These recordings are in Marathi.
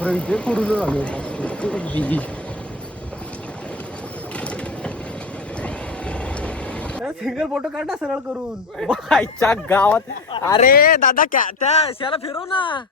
इथे पुढून आलो सिंगल फोटो काढा सरळ करून आईच्या गावात. अरे दादा त्या याला फिरव ना.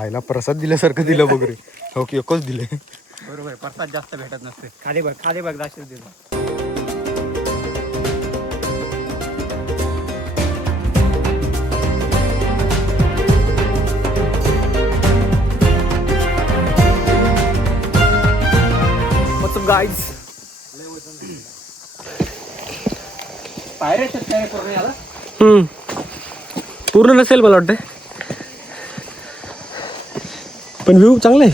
आईला प्रसाद दिल्यासारखं दिलं बघ रे. ओके एकच दिले. बरोबर प्रसाद जास्त भेटत नसते. खाली बघ दाशील दिलं. गाईज पायऱ्या काय पूर्ण याला पूर्ण नसेल मला वाटतं, पण व्ह्यू चांगला आहे.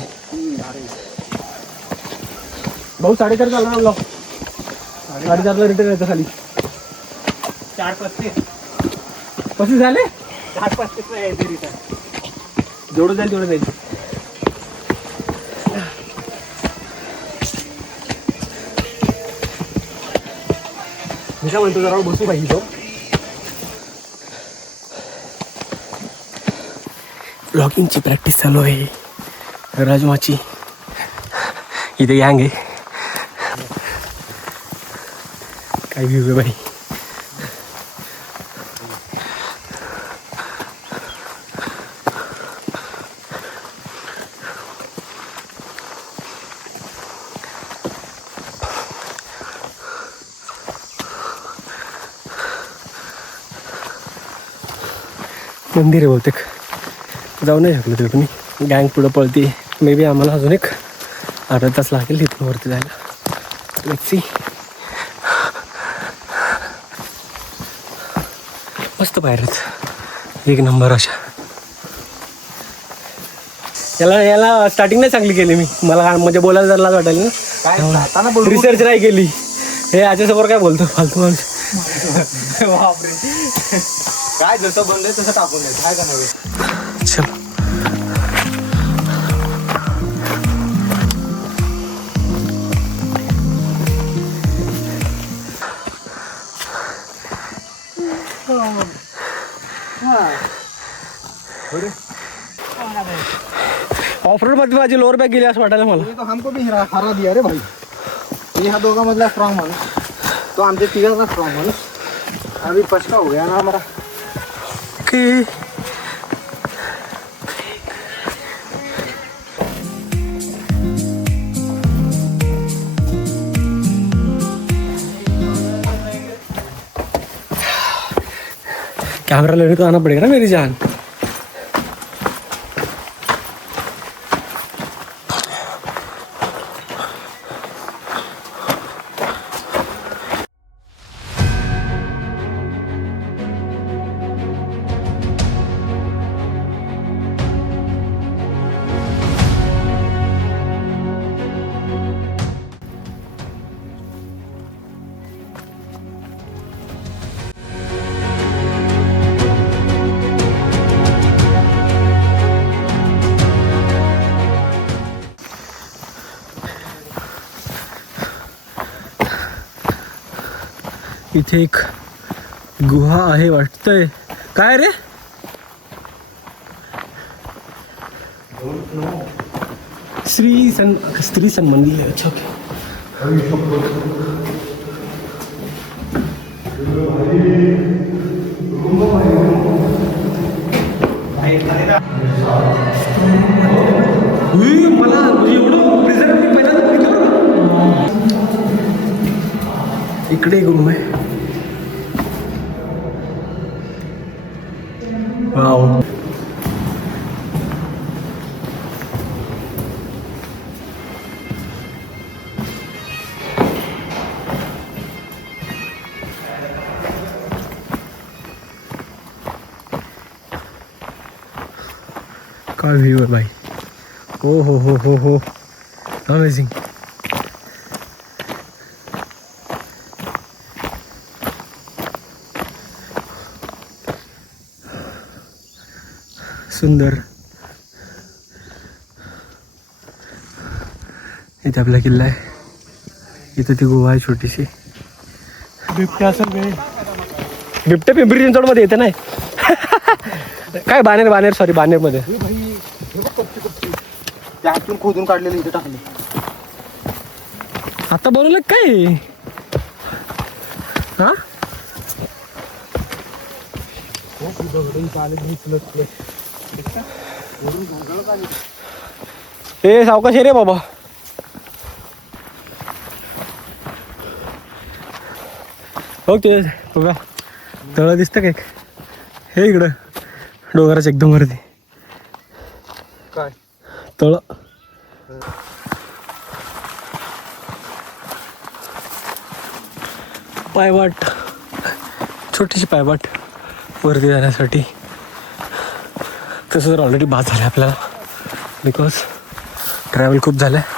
भाऊ 4:30 चालणार आलो. 4:30 रिटर्न येतं खाली. 4:35 झाले. 4:35 यायचं रिटर्न. जेवढं जाईल तेवढं जाईल. मी काय म्हणतो जरा बसू पाहिजे तो. ब्लॉगिंगची प्रॅक्टिस चालू आहे राजमाची. इथे गँग आहे. काय व्ह्यू आहे बाई. मंदिर आहे बहुतेक. जाऊ नाही शकलो तिकडे मी. गँग पुढं पळते. मे बी आम्हाला अजून एक अर्धा तास लागेल तिथून वरती जायला. Let's see. मस्त पायऱ्यात एक नंबर अशा. याला स्टार्टिंग नाही चांगली केली मी. मला म्हणजे बोलायला जर लाज वाटायला ना. रिसर्च नाही केली. हे याच्यासमोर काय बोलतो फालतू माणूस. काय जसं बनलंय तसं टाकून द्यायचं. काय करणार. चल ऑफ रोड मध्ये माझी लोअर बॅग गेली असं वाटायला मला. हमको भी हरा दिया रे भाई. ह्या दोघांमधला स्ट्रॉंग माणूस तो आमच्या तिघांचा स्ट्रॉंग माणूस. अभी पछता हो गया ना हमारा. की कैमरा लेने तो आना पड़ेगा ना मेरी जान. इथे एक गुहा आहे वाटतंय. काय रे. स्त्री सन मंदिर आहे. अच्छा ओके. मला एवढं प्रिझर्व पहिल्यांदा इकडे एक रूम आहे. वाव. काय व्ह्यू आहे भाई. हो हो हो हो हो. अमेझिंग. सुंदर. इथे आपला किल्ला आहे. इथे ती गुहा आहे छोटीशी. बिबट्या असेल बे. बिबटे पिंपरी चिंचवड मध्ये येते नाही. काय बानेर सॉरी बानेर मध्ये. हे भाई हे बघ कच्ची कच्ची त्यातून खोदून काढलेलं इथे टाकले. आता बनवलं काय हा. हे सावकाश रे बाबा. हो ते बघा तळं दिसतं काय. हे इकडं डोंगराच्या एकदम वरती काय तळं. पायवाट छोटीशी पायवाट वरती जाण्यासाठी. तसं तर ऑलरेडी बाद झालं आपल्याला बिकॉज ट्रॅव्हल खूप झालं आहे.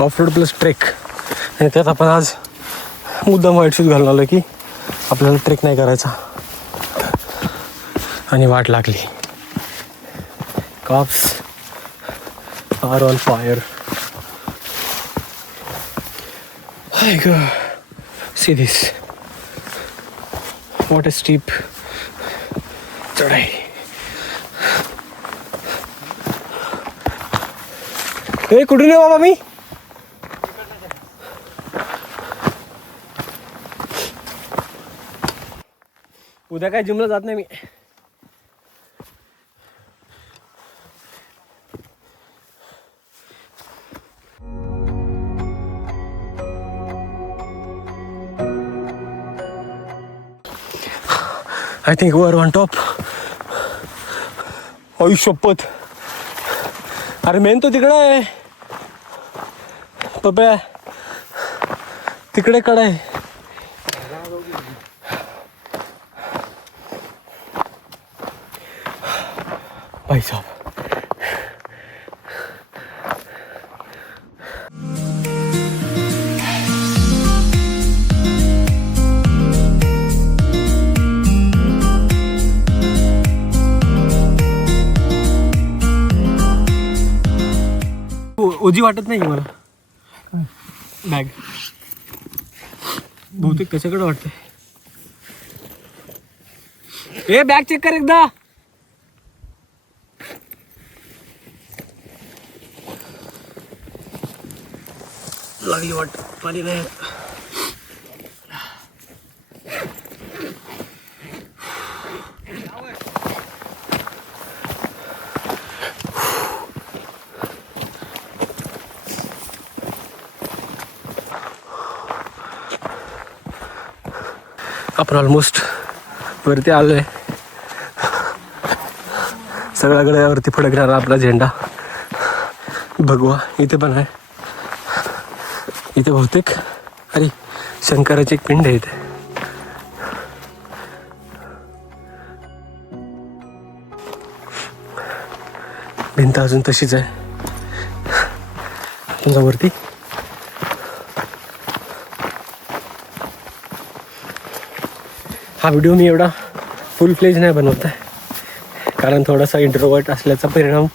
Off road plus trek. आणि त्यात आपण आज मुद्दाम व्हाईट शूज घालून आलो की आपल्याला ट्रेक नाही करायचा. आणि वाट लागली. Cops are on fire. Hi ग see this. What a steep चढाई. हे कुठून येऊ बाबा मी. उद्या काय जिमला जात नाही मी. I think we're on top. आई शपथ. अरे मेन तो तिकडे आहे पप्या. तिकडे कडे आहे. भाई साहब. ओझी वाटत नाही मला बॅग. बहुतेक त्याच्याकडे वाटतंय. ए बॅग चेक कर एकदा. लागली वाट. पाणी नाही. आपण ऑलमोस्ट वरती आलो आहे. सगळ्याकडे वरती फडकणारा आपला झेंडा भगवा इथे पण आहे. इथे बहुतेक अरे शंकराची एक पिंड आहे इथे. भिंत अजून तशीच आहे. तुमच्या वरती हा व्हिडिओ मी एवढा फुल फ्लेज नाही बनवत आहे कारण थोडासा इंट्रोवर्ट असल्याचा परिणाम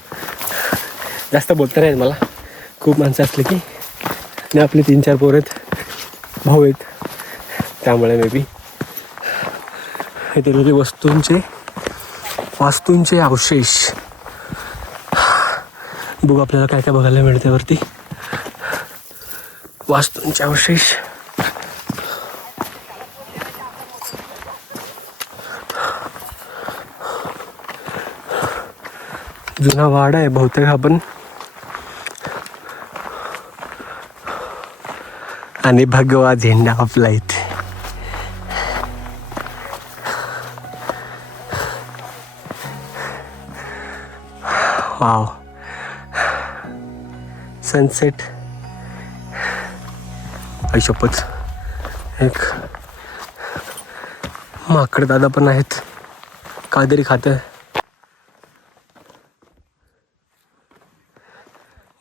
जास्त बोलता नाही मला. खूप माणसं असले की आणि आपले 3-4 पोरं आहेत, भाऊ आहेत, त्यामुळे मे बी इथे वास्तूंचे अवशेष बघू आपल्याला काय काय बघायला मिळते वरती. वास्तूंचे अवशेष. जुना वाडा आहे बहुतेक आपण. आणि भगवा झेंडा आपला इथे. वाव. सनसेट. आई शपथ एक माकड दादा पण आहेत, काहीतरी खात.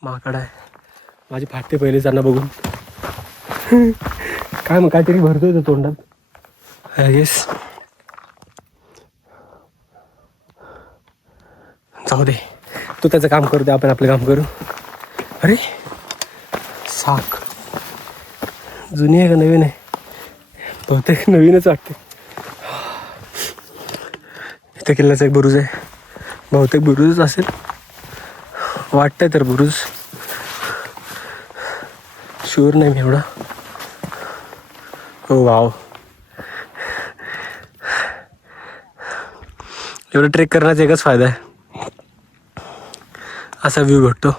माकड आहे. माझी फाटते पहिले त्यांना बघून. काय मग काहीतरी भरतोय तो तोंडात आय गेस. जाऊ दे, तू त्याचं काम करू दे, आपण आपलं काम करू. अरे साख जुनी आहे का नवीन आहे? बहुतेक नवीनच वाटते. इथे किल्ल्याचा एक बुरुज आहे, बहुतेक बुरुजच असेल वाटतंय. तर बुरुज शुअर नाही मी एवढा. हो वाव, एवढं ट्रेक करण्याचा एकच फायदा आहे, असा व्ह्यू भेटतो.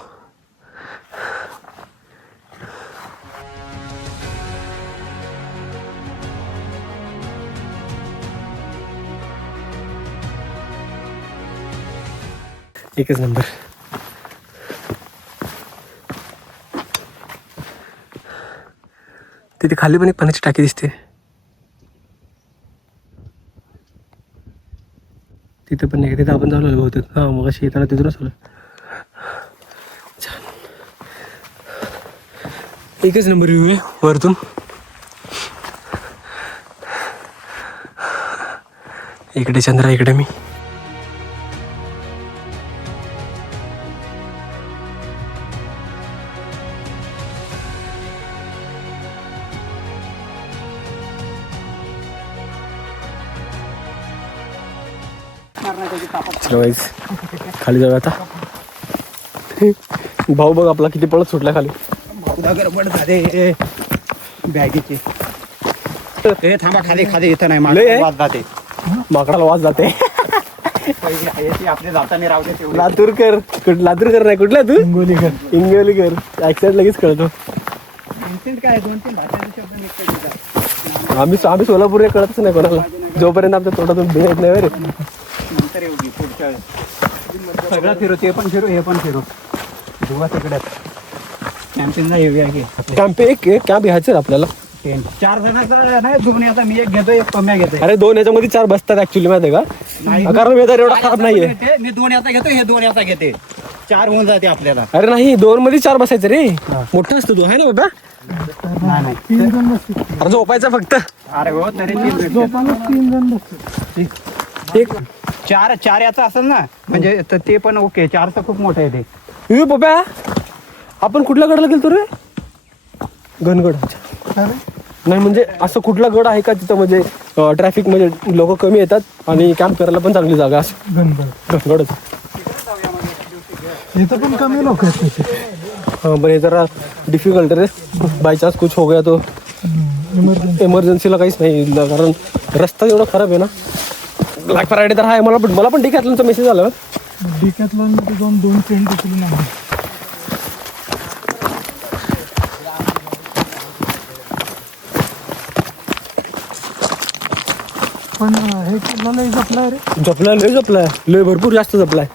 एकच नंबर. तिथे खाली पण एक पाण्याची टाकी दिसते. तिथे पण नाही, तिथे आपण चालू आलो बहुतेक. हां मग अशी येताना तिथूनच आलो. छान, एकच नंबर व्ह्यू आहे वरतून. इकडे चंद्रा, इकडे मी. चलो गाईज, खाली जाऊया आता. भाऊ बघ आपला किती पळत सुटला खाली. गडबड झाले बॅगेचे. हे थांबा, खाली खाली येतं नाही, लय आहे? वाद जाते. माकडाला वाज जाते. आपले जाताना राहू दे तेवढे. लातूरकर, लातूरकर नाही, कुठला तू? हिंगोलीकर. ऍक्सेंट लगेच कळतो. काय 2-3 भाषांचे शब्द निघतात. आम्ही सोलापूर कळतच नाही कोणाला, जोपर्यंत आमच्या तोंडातून बे येत नाही. रे नंतर येऊ दे पुढच्या वेळेस. सगळं फिरू, ते पण फिरू, हे पण फिरू. धुवा तिकडे कॅम्पिंगला येऊया की. कॅम्प एक कॅम्प घ्यायचं आपल्याला. 4 जणांचा नाही, 2. आता मी एक घेतो, एक कम्या घेतो. अरे 2 याच्यामध्ये 4 बसतात ऍक्च्युली, माहिती आहे का? कारण वेदर एवढा खराब नाहीये. मी 2 याचा घेतो, हे 2 याचा घेते. 4 होऊन जाते आपल्याला. अरे नाही, 2 मध्ये 4 बसायचं रे. मोठं असतो तो, आहे ना बाबा? नाही 3 जण बसते. अरे झोपायचा फक्त. अरे हो, तरी 3 जण बसते. एक 4 याचा असेल ना, म्हणजे ते पण ओके. 4चं खूप मोठं आहे ते. ये बाबा, आपण कुठल्या गडाला गेलतो रे? घनगड. नाही म्हणजे असं कुठला गड आहे का तिथं म्हणजे ट्रॅफिक म्हणजे लोक कमी येतात आणि कॅम्प करायला पण चांगली जागा असं? घनगडच. इथं पण कमी लोक आहेत. हाँ पण हे जरा डिफिकल्ट रे, बाय चान्स कुछ हो गया तो इमर्जन्सीला काहीच नाही, कारण रस्ता एवढा खराब आहे ना. ब्लॅक फ्रायडे तर आहे. मला पण डिकॅथलॉनचा मेसेज आला. डिकॅथलॉनमध्ये जाऊन 2 फ्रेंड उचलून आणले. पण हे किल्ला लय जपलाय रे. जपलाय लय भरपूर जास्त जपलाय.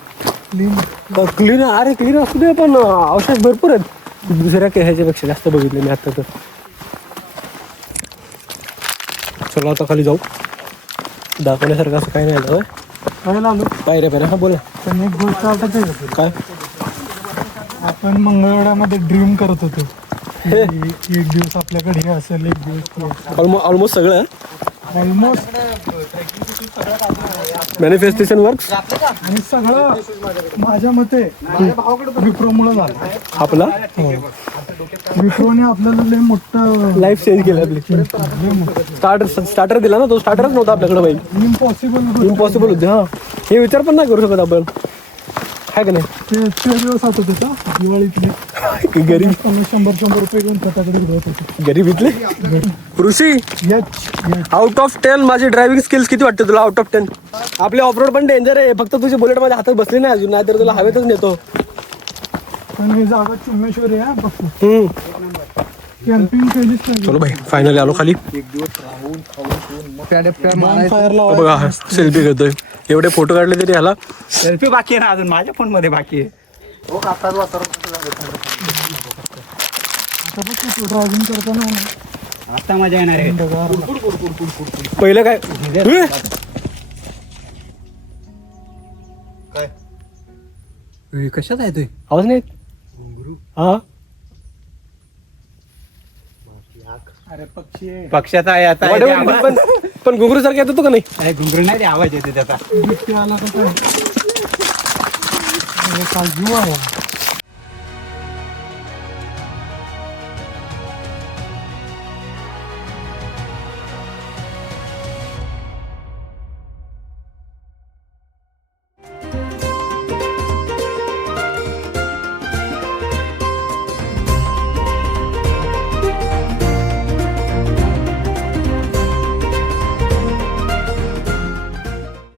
क्लीन अरे क्लीन असू दे, पण अवशेष भरपूर आहेत दुसऱ्या ह्याच्यापेक्षा जास्त बघितले मी आता तर. चला आता खाली जाऊ. दाखवण्यासारखं असं काही नाही झालं. पायऱ्या हा बोला. पण एक गोष्ट आठवते काय? आपण मंगळवेढ्यामध्ये ड्रीम करत होतो. एक दिवस आपल्याकडे हे असेल, एक दिवस ऑलमोस्ट सगळं ऑलमोस्ट मॅनिफेस्टेशन वर्क्स. आणि सगळं माझ्या मते विप्रोमुळे झालं. आपला विप्रोने आपल्याला लय मोठं लाईफ चेंज केलं आपली. स्टार्टर दिला ना, तो स्टार्टरच नव्हता आपल्याकडे बाई. इम्पॉसिबल होते. हा हे विचार पण नाही करू शकत आपण, आहे का नाही? ते दिवस होत होते का दिवाळीतले. गरीब 100 रुपये घेऊन स्वतःकडे घेत होते. गरीबीतले. ऋषी, आउट ऑफ 10 माझी ड्रायव्हिंग स्किल्स किती वाटते तुला? Out of 10. आपले ऑफरोड पण डेंजर आहे, फक्त तुझी बुलेट मध्ये हातात बसली नाही अजून, नाहीतर तुला हवेतच नेतो. पण ही जागा चिमेश्वरी आहे फक्त. कॅम्पिंग केलीच नाही. चलो भाई, फायनली आलो खाली. बघा सेल्फी घेतोय. एवढे फोटो काढले तरी ह्याला सेल्फी बाकी आहे ना अजून, माझ्या फोन मध्ये बाकी आहे. आता बघ ड्रायव्हिंग करताना आता मजा येणार आहे. पहिलं काय कशात आहे तू? आवाज नाही हा अरे पक्षी पक्षाचा आहे आता. पण घुंगरू सारखं येत होतो का नाही? घुंगरू नाही, ते आवाज येते त्याचा.